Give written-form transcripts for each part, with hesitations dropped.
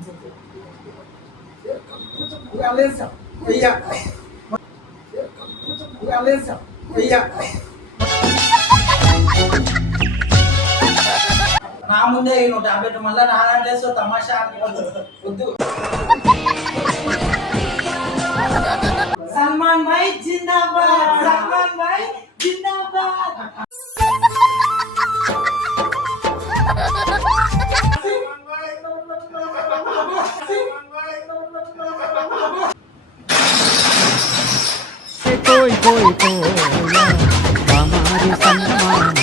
నా ముందే నువ్వు టాబ్లెట్ మళ్ళీ నాదంటే సో తమాషా వద్దు. సల్మాన్ భాయ్ జిందాబాద్, సల్మాన్ భాయ్ జిందాబాద్. कोई कोई कोया हमारी सलमान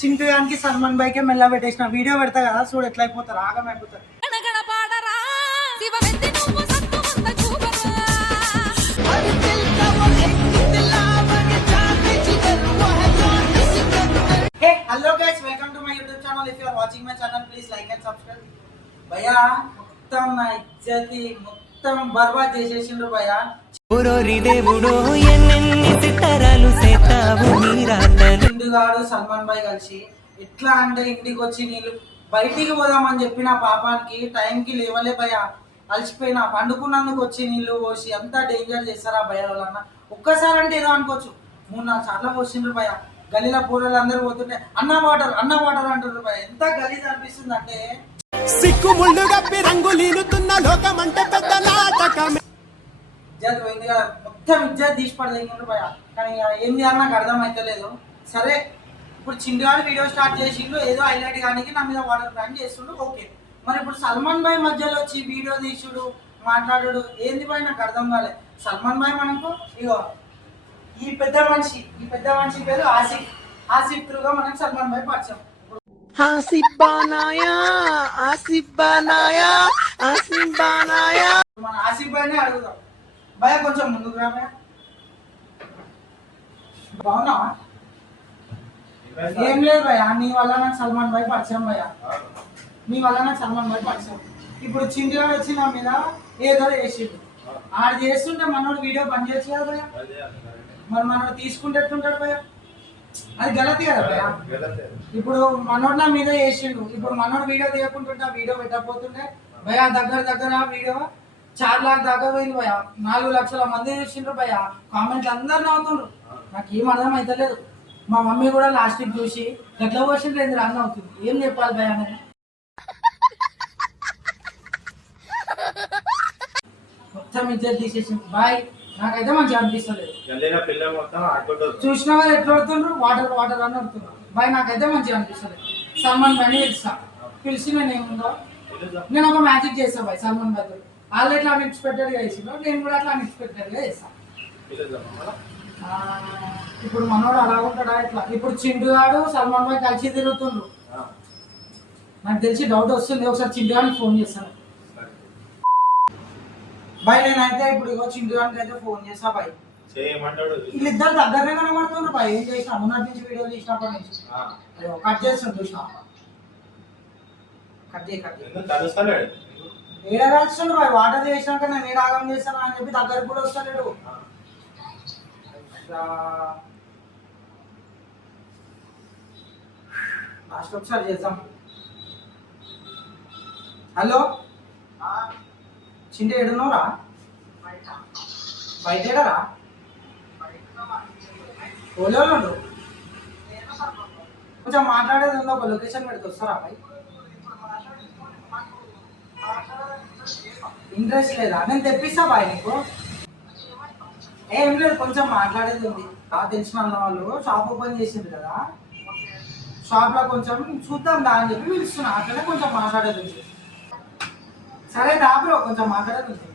చింటూ గానికి సల్మాన్ భాయ్ కి మెల్ల పెట్టేసిన వీడియో పెడతా కదా, చూడు ఎట్లా అయిపోతారు, ఆగం అయిపోతారు. Hello guys, welcome to my YouTube channel. If you are watching my channel please like and subscribe. భయ్యా మొత్తం నా ఇజ్జతి మొత్తం బర్బాద్ చేసేసిండ్రు భయ్యా. చిందుగాడు సల్మాన్ భాయ్ కలిసి ఎట్లా అంటే ఇంటికి వచ్చి నీళ్ళు బయటికి పోదామని చెప్పిన పాపానికి టైంకి లేవలే భయ్యా, అలసిపోయినా. పండుకున్నందుకు వచ్చి నీళ్ళు పోసి అంతా డేంజర్ చేస్తారా భయ్యా వాళ్ళన్న. ఒక్కసారి అంటే ఏదో అనుకోవచ్చు, 3-4 సార్లు పోసిండ్రు భయ్యా. గలీల పూరలు అందరూ పోతుంటే అన్న వాటర్ అంటున్నారు భయ్యా. ఎంత గలీజ్ అనిపిస్తుంది అంటే సిక్కు ముళ్ళు గప్పి రంగులీనుతున్న లోకమంటే పెద్ద నాటకమే. ఇజ్జత్ పోయింది కదా, మొత్తం ఇజ్జత్ తీసి పడదగిన భయ్యా. కానీ ఏం చేయాలి నాకు అర్థం అవుతలేదు. సరే ఇప్పుడు చిండుగాడు వీడియో స్టార్ట్ చేసిండు, ఏదో హైలైట్ కానీ నా మీద వాటర్ ప్లాన్ చేస్తుండు, ఓకే. మరి ఇప్పుడు సల్మాన్ భాయ్ మధ్యలో వచ్చి వీడియో తీసుడు మాట్లాడు ఏంది భాయ్ నాకు అర్థం కాలేదు. సల్మాన్ భాయ్ మనకు ఇగో ఈ పెద్ద మనిషి పేరు ఆసిఫ్ త్రూగా మనకు సల్మాన్ భాయ్ పరిచయం. మన ఆసిఫ్ భాయ్ నే అడుగుదాం. భయ కొంచెం ముందుకు రా భయ. బాగున్నావా? ఏం లేదు భయ, నీ వల్ల నాకు సల్మాన్ భాయ్ పరిచయం భయ, నీ వల్ల నాకు సల్మాన్ భాయ్ పరిచయం. ఇప్పుడు చింటిగాడు వచ్చి నా మీద ఏదో చేసిండు, ఆడు చేస్తుంటే మనోడు వీడియో పని చేయొచ్చు కదా భయ. మరి మనోడు తీసుకుంటే ఎట్లుంటాడు భయ, అది గలతి కదా భయ. ఇప్పుడు మనోడు నా మీద చేసిండు, ఇప్పుడు మనోడు వీడియో తీయకుంటుంటే వీడియో పెట్టకపోతుంటే భయ దగ్గర వీడియో 4 लाख దాకా పోయింది భయ. 4 లక్షల మంది చూసిండ్రు భయ, కామెంట్లు అందరు నవ్వుతుండ్రు. నాకు ఏం అర్థం అవుతలేదు. మా మమ్మీ కూడా లాస్ట్ చూసి ఎట్లా పోసిండ్రు ఏంది అన్న అవుతుంది. ఏం చెప్పాలి భయ అని మొత్తం ఇజ్జత్ తీసేసింది బాయ్. నాకైతే మంచిగా అనిపిస్తలేదు. చూసిన వాళ్ళు ఎట్లా పడుతుండ్రు, వాటర్ అని పడుతున్నారు బాయ్. నాకైతే మంచిగా అనిపిస్తలేదు. సల్మాన్ భాయ్ పిలిచి నేను ఏముందో నేను ఒక మ్యాజిక్ చేస్తా బాయ్. సల్మాన్ భాయ్ వాళ్ళు ఎట్లా అన్ఎక్స్పెక్టెడ్ గా చేసిండ్రు, నేను కూడా అట్లా అన్ఎక్స్పెక్టెడ్ గా చేస్తాను. ఇప్పుడు మనోడు అలా ఉంటాడా ఎట్లా? ఇప్పుడు చింటుగాడు సల్మాన్ భాయ్ కలిసి తిరుగుతుండ్రు, నాకు తెలిసి డౌట్ వస్తుంది. ఒకసారి చింటుగాడికి ఫోన్ చేస్తాను బాయ్. నేనైతే ఇప్పుడు ఇగో చింటుగాడికి అయితే ఫోన్ చేస్తా బాయ్. వీళ్ళిద్దరు దగ్గరనే కనబడుతుండ్రు బాయ్. ఏం చేసినా మొన్నటి నుంచి వీడియోలు తీసినప్పటి నుంచి కట్ చేస్తుండ్రు, చూసినా కట్ ఏడ కలిసిండు బాయ్. వాటర్ చేసినాక నేను ఏడ ఆగం చేస్తాను అని చెప్పి దగ్గరకు కూడా వస్తాడు. లాస్ట్ ఒకసారి చేద్దాం. హలో చింటే ఏడున్నావురా? బయట ఏడరా? ఓలేళ్ళు కొంచెం మాట్లాడేది ఉందో, ఒక లొకేషన్ పెడితే వస్తారా బాయ్? ఇంట్రెస్ట్ లేదా? నేను తెప్పిస్తా బాయ్ నీకు. ఏం లేదు, కొంచెం మాట్లాడేది ఉంది. తెలిసిన వాళ్ళు షాప్ ఓపెన్ చేసింది కదా, షాప్ లో కొంచెం చూద్దాం దా అని చెప్పి పిలుస్తున్నా. అట్లనే కొంచెం మాట్లాడేది ఉంది. సరే దా బ్రో, కొంచెం మాట్లాడేది ఉంది.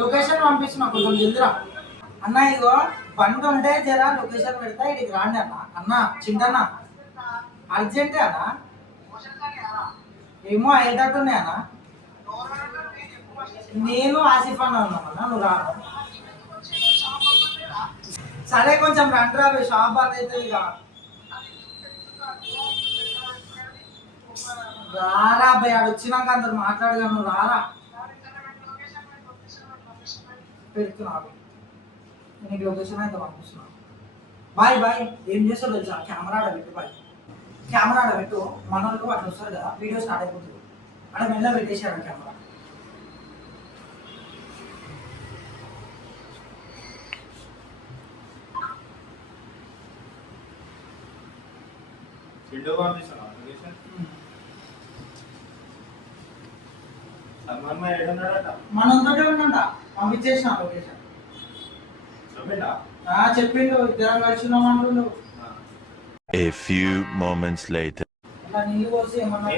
లొకేషన్ పంపిస్తున్నా, కొంచెం జల్దిరా అన్న. ఇగో బండి ఉంటే జరా లొకేషన్ పెడతా, ఇడికి రాండి అన్న. అన్న చింటన్నా అర్జెంటే అన్న. ఏమో అయ్యేటట్టున్నాయి అన్న. నేను ఆసిఫ్ అన్న ఉన్నామన్నా, నువ్వు రా. సరే కొంచెం రండిరా, షాప్ బంద్ అవుతుంది ఇక. రారా అబ్బాయి, ఆడు వచ్చినాక అందరు మాట్లాడగా, నువ్వు రారా. పెడుతున్నా నీకు లొకేషన్ అయితే పంపిస్తున్నాను. Bye bye. ఏం చేస్తావు తెలుసా, కెమెరా ఆడబెట్టు. బాయ్ కెమెరా ఆడబెట్టు. మనోళ్ళకు అట్లా వస్తారు కదా, వీడియో స్టార్ట్ అయిపోతుంది. అక్కడ మెల్ల పెట్టేసాడు కెమెరా. మనంతోటే ఉందంట, పంపించేసిన లొకేషన్. చెప్పిండు, ఇద్దరం కలిసి ఉన్నామంటుండు. A few moments later. అలా నీళ్ళు పోసి ఏమన్నా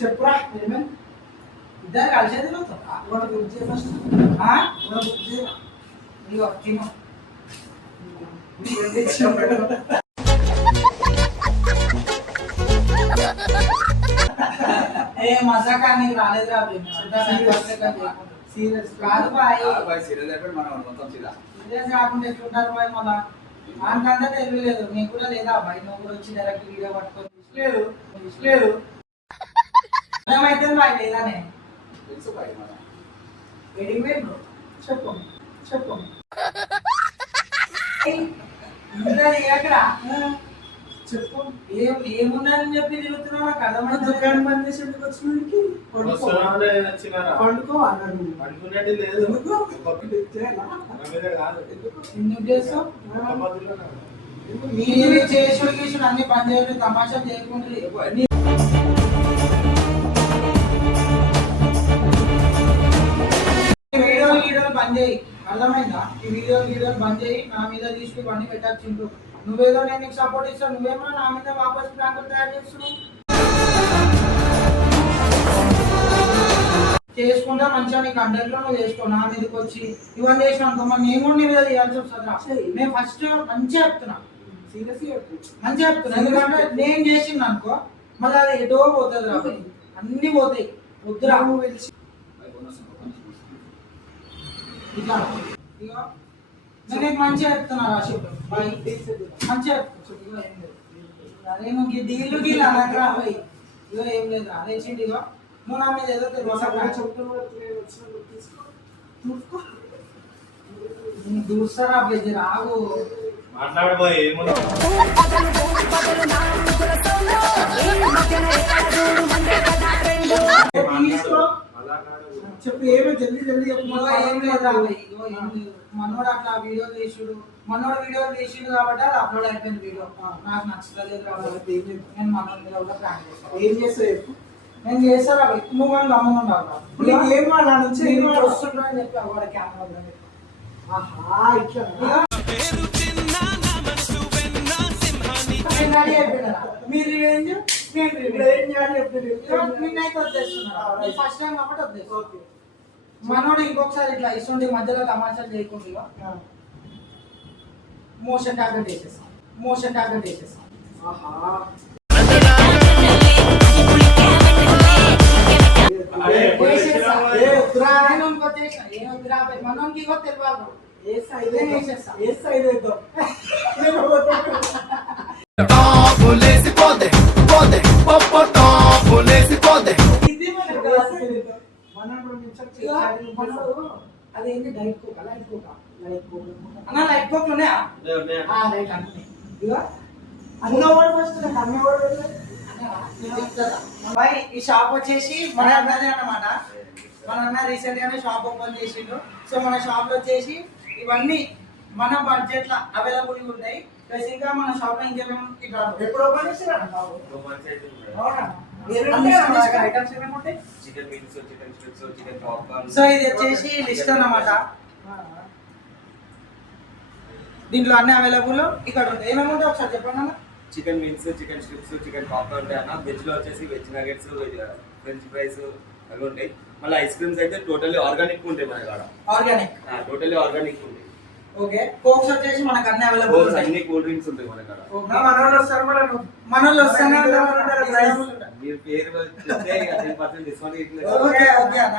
చెప్పురా ఏమేమి ఇద్దరు కలిసేది బుక్ చేయ ఫస్ట్ బుక్ చేయరా ఇక తిను. ఏ మజాకా నీకు రాలేదురా, సీరియస్ కాదు బాయ్. సీరియస్ కాకుండా ఎట్లుంటారు బాయ్? మళ్ళా మనకంతా తెలియలేదు, నీకు కూడా లేదా బాయ్? నువ్వు కూడా వచ్చి డైరెక్ట్ వీడియో పట్టుకొని లేదు ఏమైతే బాయ్ లేదానే ఎడిపోయిండు. చెప్పు చెప్పు చెప్పు ఏముందని చెప్పి తిరుగుతున్నావు? నాకు అర్థమైంది. దుకాణం బంద్ చేసి ఎందుకు వచ్చిన పండుకో అన్నాడు. ఎందుకు చేస్తావు? మీరు చేసుడు గీసుడు అన్ని పని చేయడం, తమాషా చేయకుండా వీడియోలు బంద్ చేయి. అర్థమైందా? ఈ వీడియోలు బంద్ చేయి. నా మీద తీసుకుని బండి పెట్టచ్చు. నువ్వేదో నేను నీకు సపోర్ట్ ఇస్తాను, నువ్వేమో నా మీద వాపస్ ప్రాంతం తయారు చేస్తున్నావు. చేసుకుంటా మంచిగా నీ కంటెంట్ లో నువ్వు చేసుకో. నా మీదకి వచ్చి ఇవన్నీ చేసినాను మరి నేను కూడా నీ మీద చేయాల్సి వస్తుంది. నేను ఫస్ట్ మంచిగా చెప్తున్నా, సీరియస్గా మంచిగా చెప్తున్నా. ఎందుకంటే నేను చేసింది అనుకో మళ్ళీ అది ఎటో పోతుంది రా, అన్ని పోతాయి. వద్దురా నువ్వు తెలిసి ఇట్లా ఇగో నేను మంచిగా చెప్తున్నా రాశిప్ మంచిగా అరే నువ్వు డీల్ గీల్ అనకరా పోయి. ఇగో ఏం లేదు అదే చిండి. ఇగో నువ్వు నా మీద ఏదో దూసరా బెజర్ ఆగు మాట్లాడబోయే చెప్పు ఏమో జల్దీ చెప్పు. ఏం లేదా మనోడు అట్లా వీడియోలు తీసిడు, మనోడు వీడియోలు తీసిడు కాబట్టి అది అప్లోడ్ అయిపోయింది వీడియో. నాకు నచ్చలేదు కాబట్టి నేను మనోడి మీద కూడా ప్రాంక్ చేస్తాను. ఏం చేస్తావు చెప్పు? నేను చేస్తాను అవి నువ్వు కానీ గమ్మునుండాలి. ఏం మాట్లాడు వస్తుంటా అని చెప్పి వాడు కెమెరా మీరు రివెంజ్ ఫస్ట్ టైం కాబట్టి వద్దేసి మనోడు ఇంకొకసారి ఇట్లా ఇస్తుండే మధ్యలో తమాషాలు చేయకుండా మోషన్ టాబ్లెట్ వేసేస్తాం. మనోనికి ఇగో తెలియాలి అదేంటి లైట్ కోక్ అన్న లైట్ కోక్ ఉన్నాయా? లైట్ అన్నీ ఈ షాప్ వచ్చేసి మన అన్నదే అన్నమాట. మన అన్న రీసెంట్ గానే షాప్ ఓపెన్ చేసిండు. సో మన షాప్ లో వచ్చేసి ఇవన్నీ మన బడ్జెట్ లో అవైలబుల్ ఉంటాయి. ప్లస్ ఇంకా మన షాప్ లో ఇంకేమేమి ఎప్పుడు ఓపెన్ చేస్తారు? సో ఇది వచ్చేసి లిస్ట్ అన్నమాట. దీంట్లో అన్ని అవైలబుల్ ఇక్కడ ఉంటాయి. ఏమేమి ఉంటాయి ఒకసారి చెప్పండి అన్న. Chicken wings, chicken strips, chicken popcorn ఉంటాయి అన్న. వెజ్ లో వచ్చేసి వెజ్ నగెట్స్, ఫ్రెంచ్ ఫ్రైస్, అవి ఉంటాయి. మళ్ళీ ఐస్ క్రీమ్స్ అయితే టోటల్లీ ఆర్గానిక్ ఉంటాయి మన కాడ. ఆర్గానిక్ టోటల్లీ ఆర్గానిక్ ఉంటాయి. ఓకే. కోక్స్ వచ్చేసి మనకు అన్ని అవైలబుల్ ఉంటాయి. అన్ని కూల్ డ్రింక్స్ ఉంటాయి మన కాడ. మనోళ్ళు వస్తారు కూడా మనోళ్ళు వస్తానే మీరు పేరు చెప్తే 10% డిస్కౌంట్ ఇట్లా. ఓకే ఓకే అన్న.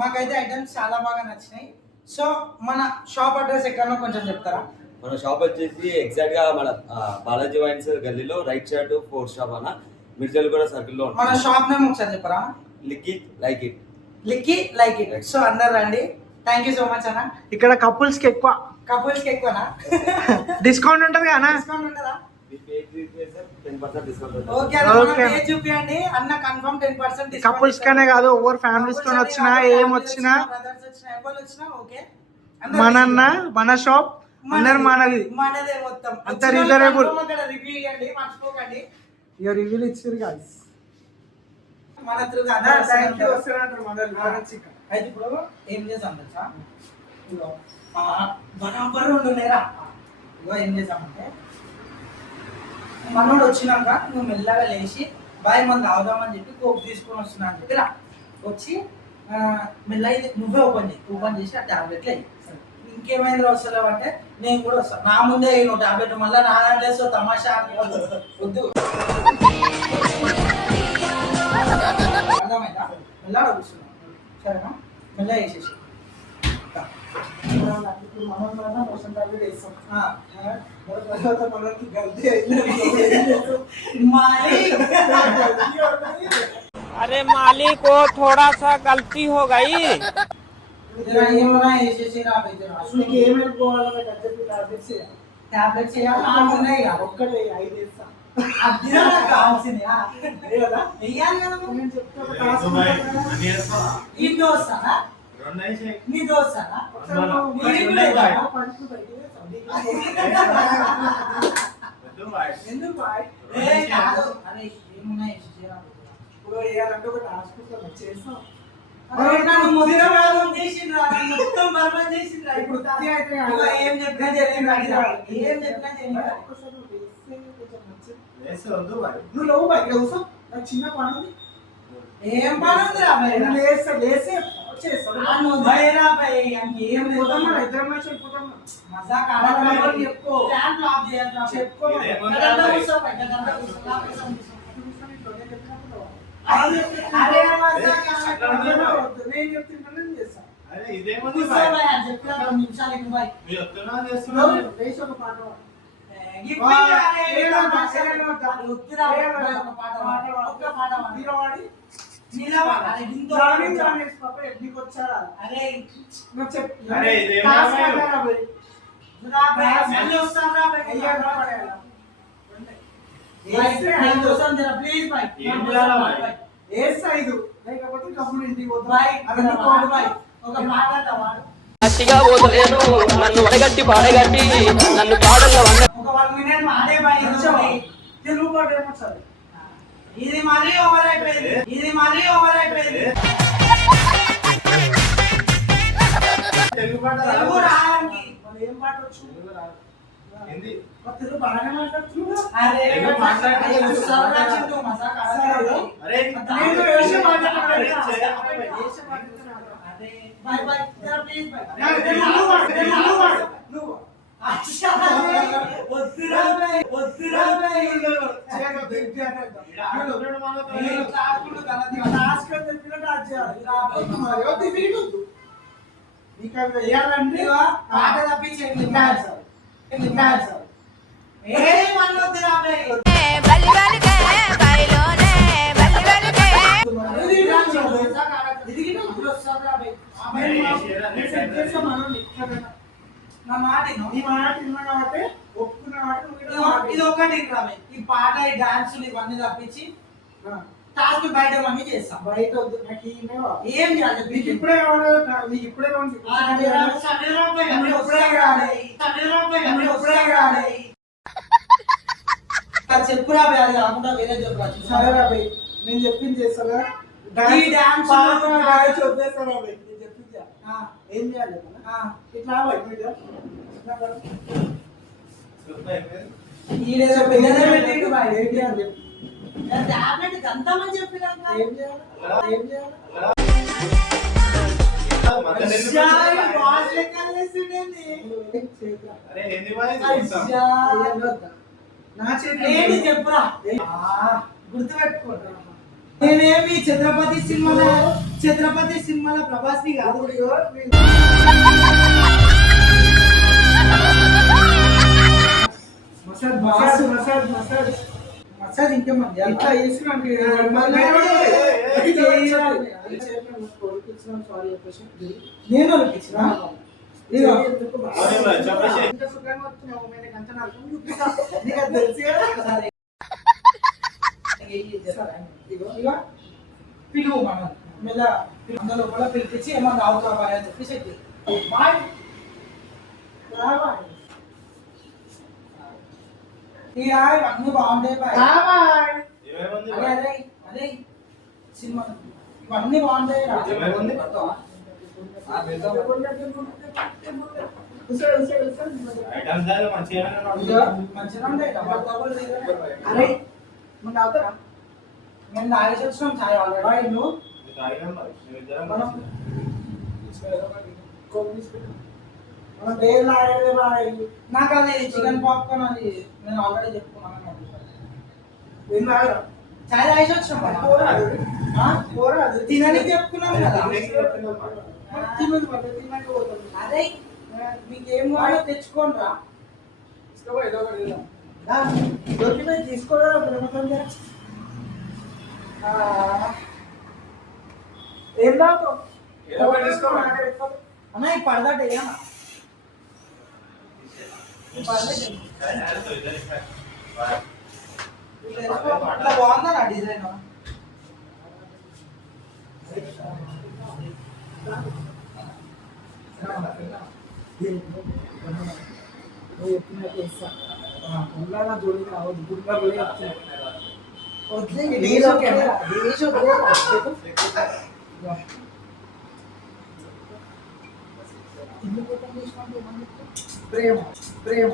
మాకైతే ఐటమ్స్ చాలా బాగా నచ్చినాయి. సో మన షాప్ అడ్రస్ ఎక్కడో కొంచెం చెప్తారా? మన షాప్ వచ్చేసి ఎగ్జాక్ట్ గా మన బాలాజీ వైన్స్ గల్లీలో రైట్ సైడ్ 4th షాప్ అన్న మిర్జల్ కూడా సర్కిల్ లో మన షాప్ నేమ్ ఒకసారి చెప్పరా? Licky like it. Licky like it. So అందరు రండి. థ్యాంక్ యూ సో మచ్ అన్న. ఇక్కడ కపుల్స్ కి ఎక్కువనా? డిస్కౌంట్ ఉంటది అన్న? డిస్కౌంట్ ఉంటదా? మీ పేజ్ చేస్తే 10% డిస్కౌంట్ ఉంటుంది. ఓకే అన్న. పేజ్ చూపియండి అన్న. Confirm 10% discount. కపుల్స్ కనే కాదు, ఓవర్ ఫ్యామిలీస్ తో వచ్చినా ఏం వచ్చినా బ్రదర్స్ వచ్చినా ఎవరు వచ్చినా ఓకే. మన మన షాప్ అందరు మనది, మనదే మొత్తం. అంత రీజనబుల్. అక్కడ రివ్యూ ఇవ్వండి, మర్చిపోకండి. ఇక రివ్యూలు ఇచ్చారు గాయ్స్. మన త్రూ థ్యాంక్ యూ వస్తున్నారు మొదలు. అయితే ఇప్పుడు ఏం చేసాం తెలుసా? ఇదిగో బరాబర్ ఉండునేరా. ఇగో ఏం చేసామంటే మనోడు వచ్చినాక నువ్వు మెల్లగా లేచి బాయ్ మనం తాగుదామని చెప్పి కోక్ తీసుకొని వస్తున్నా అని చెప్పి రా. వచ్చి మెల్లగా నువ్వే ఓపెన్ చేసి ఆ టాబ్లెట్లు అయ్యి ఇంకేమైంది వస్తలేవు అంటే నేను కూడా వస్తాను. నా ముందే నువ్వు టాబ్లెట్ మళ్ళీ నా దాంట్లో వేస్తావు తమాషా అని వద్దు. అర్థమైందా? మెల్లగా కూర్చున్నాను సరేనా? మెల్లగా వేసేసి अरे मालिक को थोड़ा सा गलती हो गई. టాబ్లెట్స్ ఉన్నాయి ఒక్కటే 5 వేస్తా. అది కావాల్సింది వెయ్యాలి కదా. నేను చెప్తా ఈ దోస్తానా నీ దోస్తానా ఎందుకు కాదు. అరే ఏమున్నాయి ఇప్పుడు వేయాలంటే ఒక టాస్క్ చేస్తాం. మొత్తం బర్బాద్ చేసిండ్రా. ఇప్పుడు ఏం చెప్పినా ఏం చెప్పినా నువ్వు లోవు బయట కూర్చో. నాకు చిన్న పని ఉంది. ఏం పని ఉంది రా భయ్? లేసే గట్టిగా పోతలేను నన్ను వడగట్టి పాడగట్టి నన్ను పాడల్లో తెలుగు పాట ఏమొచ్చారు? ఇది మరీ ఓవర్ అయిపోయింది. తెలుగు రాయానికి ఏం పాట వచ్చు? తెలుగు బాగానే మాట్లాడుతున్నా. పాట తప్పించేది నా మాట నీ మాట విన్నా కాబట్టి ఒప్పుకున్నా కాబట్టి ఇది ఒకటి ఈ పాట ఈ డాన్సులు ఇవన్నీ తప్పించి టాస్క్ బయట అన్నీ చేస్తాం. బయట వద్దు నాకు ఏం చేయాలి? నీకు ఇప్పుడే నీకు ఇప్పుడే చెప్పురా అది కాకుండా వేరే చెప్పురా. సరే రాబోయ్ నేను చెప్పింది చేస్తాను. వదిలేస్తాను నేను చెప్పింది ఏం చేయాలి? ఇట్లా ఈ పిల్లలే పెట్టిండు ఏంటి అని చెప్పి టాబ్లెట్ అంతా మంచి చెప్పినాక ఏం చేయాలి ఏం చేయాలి బాస్ లెక్క చేస్తుండేంది అరే ఏంది బాయ్ నా చేతి ఏంటి చెప్పురా గుర్తుపెట్టుకో నేనేమి ఛత్రపతి సినిమాలో ప్రభాస్ని కాదు మసాజ్ ఇంకేమంది ఇట్లా చేసినాక నేను ఇచ్చిన పిలువు మనం మెల్ల అందులో కూడా పిలిపించి ఏమన్నా అవుతావా అని చెప్పి చెప్పి అన్ని బాగుంటాయి అదే అదే అదే సినిమా ఇవన్నీ బాగుంటాయి మంచిగా ఉంటాయి అరే ముందు అవుతారా నేను తాగేసి వచ్చినాం చాయ్ ఆల్రెడీ నువ్వు మనం పేరు ఆడేది నాకు అది చికెన్ పాప్కార్న్ అది నేను ఆల్రెడీ చెప్పుకున్నాను చాయ్ తాగేసి వచ్చినాం తినని చెప్పుకున్నాం కదా అదే మీకేం కావాలో తెచ్చుకోండి రా దొరికిపోయి తీసుకోరా ఏం తాగుతావు అన్న ఈ పడదట ఏమన్నా బాగుందా నా డిజైన్ జోడి రావద్దు గుడ్గా కూడా ప్రేమ ప్రేమ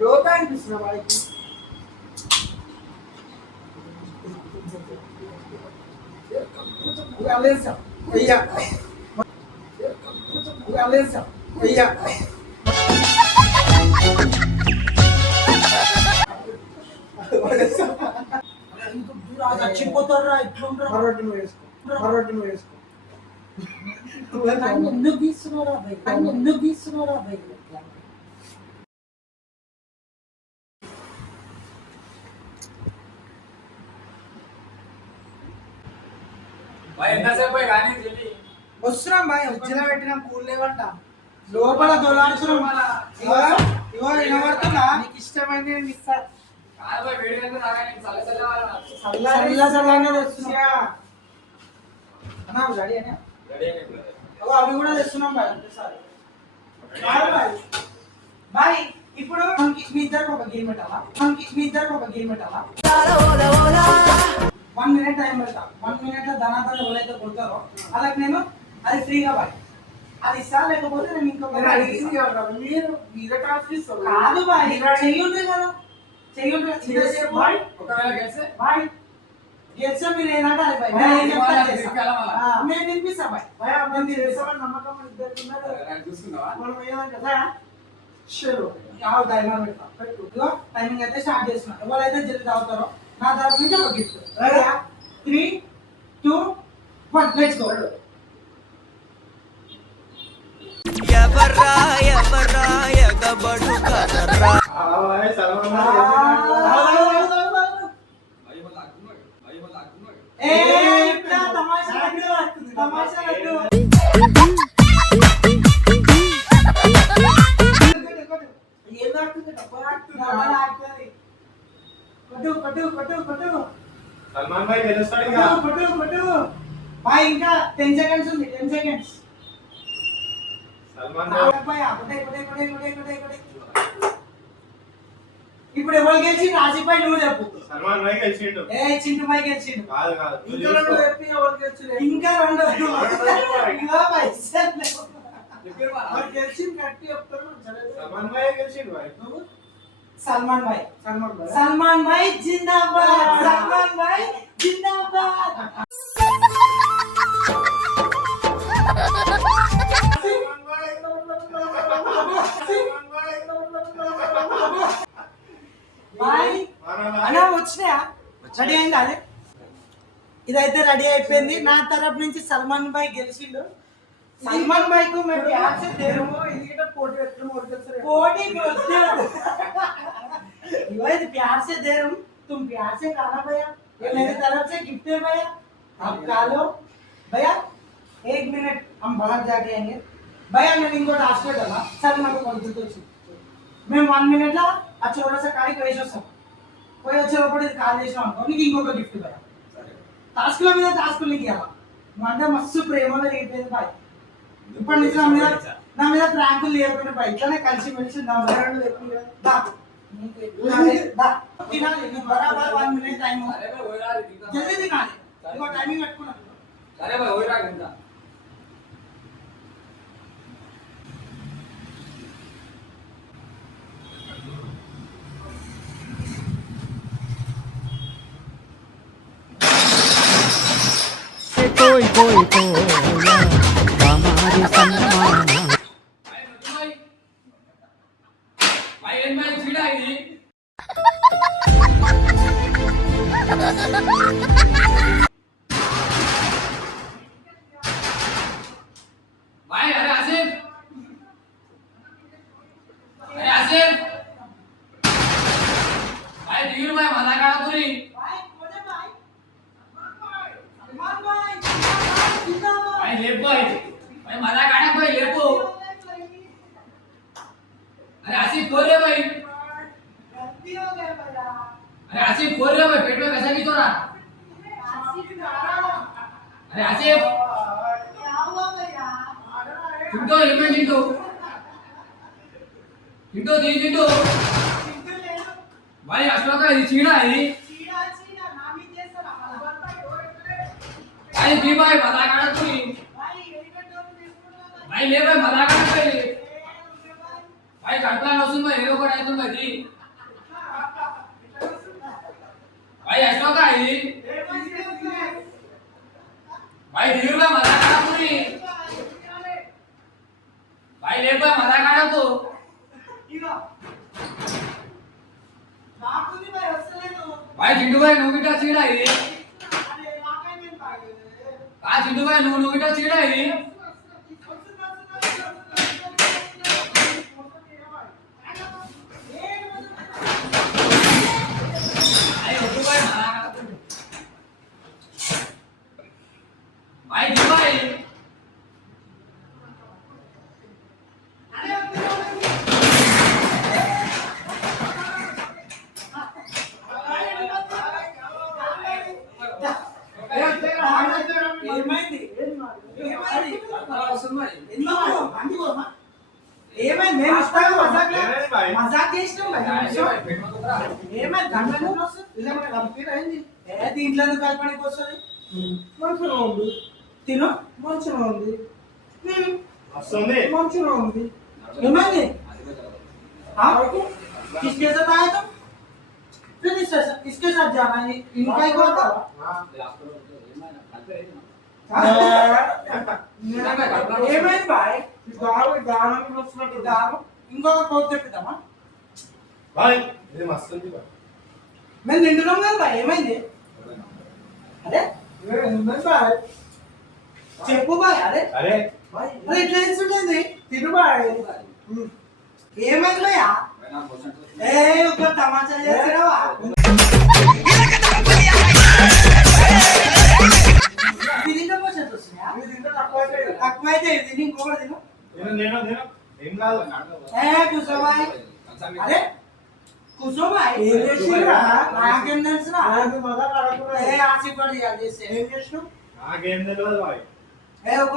రోత అనిపిస్తున్నా వాడికి అయ్యా అయ్యా చచ్చిపోతారా ఇట్లా వేసుకో ఎందుకు తీస్తున్నారా ఎందుకు తీస్తున్నారా వస్తున్నాం బాయ్ వచ్చిన పెట్టినా కూల్ లేవంట లోపల దొలాడుతున్నాం ఇవో వినబడుతుందా నీకు ఇష్టమైంది నేను ఇస్తా అవి కూడా తెస్తున్నాం బాయ్ ఇప్పుడు మీ ఇద్దరికి ఒక గేమ్ పెట్టాలా పెట్టాలా 1 minute టైం పెడతా 1 minute లో ధనాధన ఎవరైతే కొడతారో అలాగే నేను అది ఫ్రీగా బాయ్ అది ఇస్తా లేకపోతే నేను ఇంకొక కాదు బాయ్ చెయ్యండి కదా చెయ్యండి ఒకవేళ గెలిస్తే మీరు ఏంటంటే అది బాయ్ నేను వినిపిస్తా బాయ్ నమ్మకం మనం ఏమంటే టైమింగ్ అయితే స్టార్ట్ చేస్తున్నా ఎవరైతే జల్ది తాగుతారో నా తరఫు నుంచి ఒక గిఫ్ట్ 3, 2, 1 లెట్స్ గో సల్మాన్ భాయ్ గెలుస్తాడు భాయ్ ఇంకా 10 seconds ఉంది 10 seconds సల్మాన్ భాయ్ ఇప్పుడు ఎవరు గెలిచి రాజీపై నువ్వు చెప్పు సల్మాన్ భాయ్ గెలిచిండు చింటూ భాయ్ గెలిచిండు కాదు ఇంకా రెండు చెప్పి ఎవరు గెలిచిండు ఇంకా రెండు గెలిచింది కట్టి చెప్తారు సల్మాన్ భాయ్ గెలిచిండు భాయ్ సల్మాన్ భాయ్ సల్మాన్ భాయ్ సల్మాన్ భాయ్ జిందాబాద్ సల్మాన్ భాయ్ జిందాబాద్ బాయ్ అలా వచ్చినాయా రెడీ అయిందా అదే ఇదైతే రెడీ అయిపోయింది నా తరపు నుంచి సల్మాన్ భాయ్ గెలిచిండు సల్మాన్ భాయ్ కు మేము ప్యార్ से दे रहे हो ఇది పోటీ ఎట్లా ఓడిస్తారు कोटी बोलते हो भाई प्यार से दे रहा हूँ तुम प्यार से खाना भैया ये मेरी तरफ से गिफ्ट है भैया आप खा लो भैया 1 मिनट हम बाहर जाके आएंगे भैया मैं इनको टास्क डाला सर నాకు కొంచెం మేము 1 మినిట్ లా ఆ చోరస కాడికి వేసేస్తాం పోయి వచ్చేటప్పుడు ఇది కాల్ చేసాం అనుకో నీకు ఇంకొక గిఫ్ట్ భయ్యా టాస్క్ల మీద టాస్క్లు నీకు ఇవ్వాలి నువ్వు అంటే మస్తు ప్రేమలో రేగిపోయింది బాయ్ ఇప్పటి నుంచి నా మీద ప్రాంకులు లేకపోయినా బాయ్ ఇట్లానే కలిసి మెలిసి నా బరాడు తినాలి నువ్వు బరాబర్ 1 మినిట్ టైం జల్దీ తినాలి ఇంకో టైమింగ్ పెట్టుకున్నాను సరే బాయ్ ఓయ్ రాగిందా कोई कोई कोया हमारे सलमान भाई एन में छीड़ा है भाई अरे आसिफ भाई धीर भाई मजा काढा पुरी भाई कोने भाई सलमान भाई जिंदाबाद भाई लेप भाई मजा काढा भाई लेपो अरे आसिफ बोल रे भाई गलती हो गया भैया अरे आसिफ बोल रे भाई पेट में कैसा भी तो रहा अरे आसिफ क्या हुआ भैया चिंटू इनमें चिंटू दी चिंटू भाई अशोक का ये चीड़ा है చీడా చీడా నామి చేస్తారా भाई दी भाई मजा काढा तू भाई हेलिकॉप्टर తీసుకున్నా भाई ले भाई मजा काढा भाई घटना नसून भाई हेरो को डायतून भाई भाई अशोक का है भाई धीर भाई मजा काढा पूरी भाई ले भाई मजा काढा तू ఇగో నాకుని भाई వస్తలేదు भाई चिंटू भाई नोगिटा चीड़ा है అరే నాకైతే భాయ్ का चिंटू भाई नोगिटा चीड़ा है भाई चिंटू भाई मजा काढा तू भाई दी भाई ఏమైంది ఏమైంది మేము ఇస్తాము ఏమైంది భాయ్? మజాక్ చేసినాం ఏమైంది గంటలు ఇదేమైనా కంపెనీ అయింది ఏ దీంట్లో ఎందుకు కలపడానికి వస్తుంది మంచిగా ఉంది తిను మంచిగా ఉంది వస్తుంది మంచిగా ఉంది ఏమైంది किसके साथ आए तुम फिर इसके साथ जाना है इनका ही कौन था ఏమైంది బాయ్ దానికి వస్తున్నట్టు దాము ఇంకొక కోట్ తెప్పిద్దామా భాయ్ ఇది మస్తు ఉంది భాయ్ మేము నిండున్నాం కదా బాయ్ ఏమైంది అరే బాయ్ చెప్పు బాయ్ అరే అరే అరే ఇట్లా ఇస్తుంటుంది తిను బాయ్ ఏమైంది భయ్యా ఏ ఒక తమాషా చేస్తున్నావా దీంట్లో క్వశ్చన్స్ వస్తున్నాయా తక్కువైతే ఇది ఇంకొకటి తిను నేను ఏం కాదు ఏ కూర్చో బాయ్ అరే కూర్చో బాయ్ ఏం చేసిర్రా? నాకేం తెలుసురా నాకు మజా కాడకుండా ఏ ఆశపడి అది చేస్తే ఏం చేసినావు నాకేం తెలియదు భాయ్ ఏ ఒక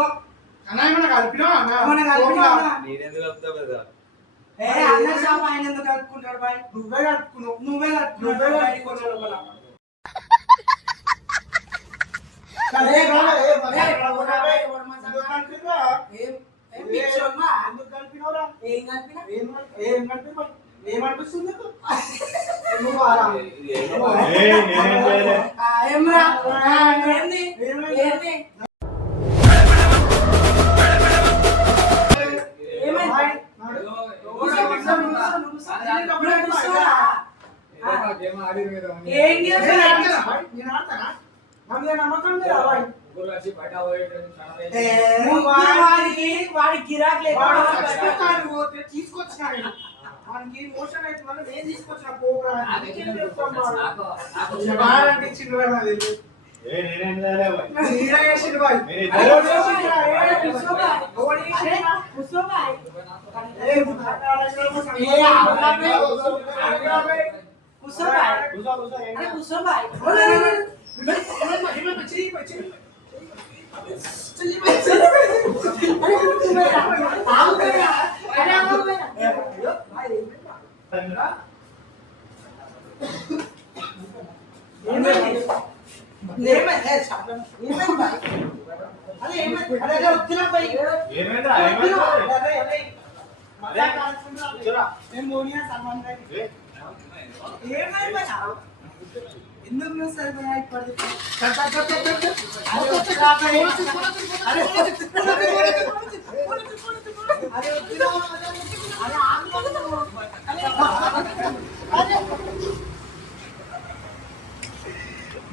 అన్న ఏమన్నా కలిపినా ఏమన్నా కలిపినావా? నేనెందుకు కలుపుతా కదా ఏ అన్న షాప్ ఆయన ఎందుకు కలుపుకుంటాడు బాయ్ నువ్వే కట్టుకున్నావు నువ్వే నువ్వే కలుపుకున్నావు బయటికి కట్టుకున్నావు వచ్చాడు లోపల. ఏ బాయ్, ఏ బాయ్, ఏ ఎవడు బాయ్, ఎవడు మజాక్ ఎందుకు కలిపినా? ఏం పిచ్చోన్నా? ఎందుకు కలిపినవురా? ఏం కలిపినా? ఏం కలిపినా? ఏమనిపిస్తుంది నీకు? నువ్వు ఆరా. ఏయ్, నేనేం చేయలే. ఏమ్రా ఏంది ఏంది ఏం నేను ఆడతానా? నా మీద నమ్మకం లేదా బాయ్? వాడి గిరాక్ వాడు చచ్చిపోతాడు పోతే తీసుకొచ్చినా నేను. వానికి మోషన్ అవుతుందని నేను తీసుకొచ్చిన పోగ్రా. బాగా అనిపించింది బాయ్ నాకు తెలియదు. ఏయ్, నేనేం చేయలే బాయ్. హీరో చేసిండు బాయ్. మీరు ఎవడు ఇద్దరు చేసిండ్రా? ఎవడు చేసిండ్రా? ఏ కూసో, కూసో, ఏం కాదు. ఏమైందిరా? ఏమైంది? కూర్చోరా. ఏయ్, ఎందుకు సరిపోయా ఇప్పుడు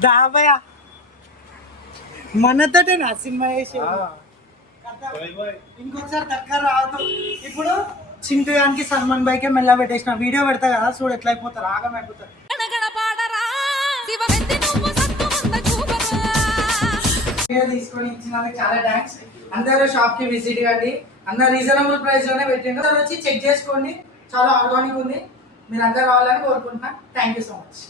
దాబయ్య మనతోటే నా సినిమా వేసి పోయి పోయి. ఇంకొకసారి దగ్గర రావద్దు. ఇప్పుడు చింటూ గానికి సల్మాన్ బైకే మెల్ల పెట్టేసిన వీడియో పెడతా కదా, చూడు ఎట్లా అయిపోతారు, ఆగం అయిపోతారు. వీడియో తీసుకొని ఇచ్చినందుకు చాలా థ్యాంక్స్. అందరూ షాప్ కి విజిట్ కండి, అందరూ రీజనబుల్ ప్రైస్ లోనే పెట్టిండు. అందరూ వచ్చి చెక్ చేసుకోండి, చాలా ఆర్గానిక్ ఉంది. మీరు అందరూ రావాలని కోరుకుంటున్నా. Thank you so much.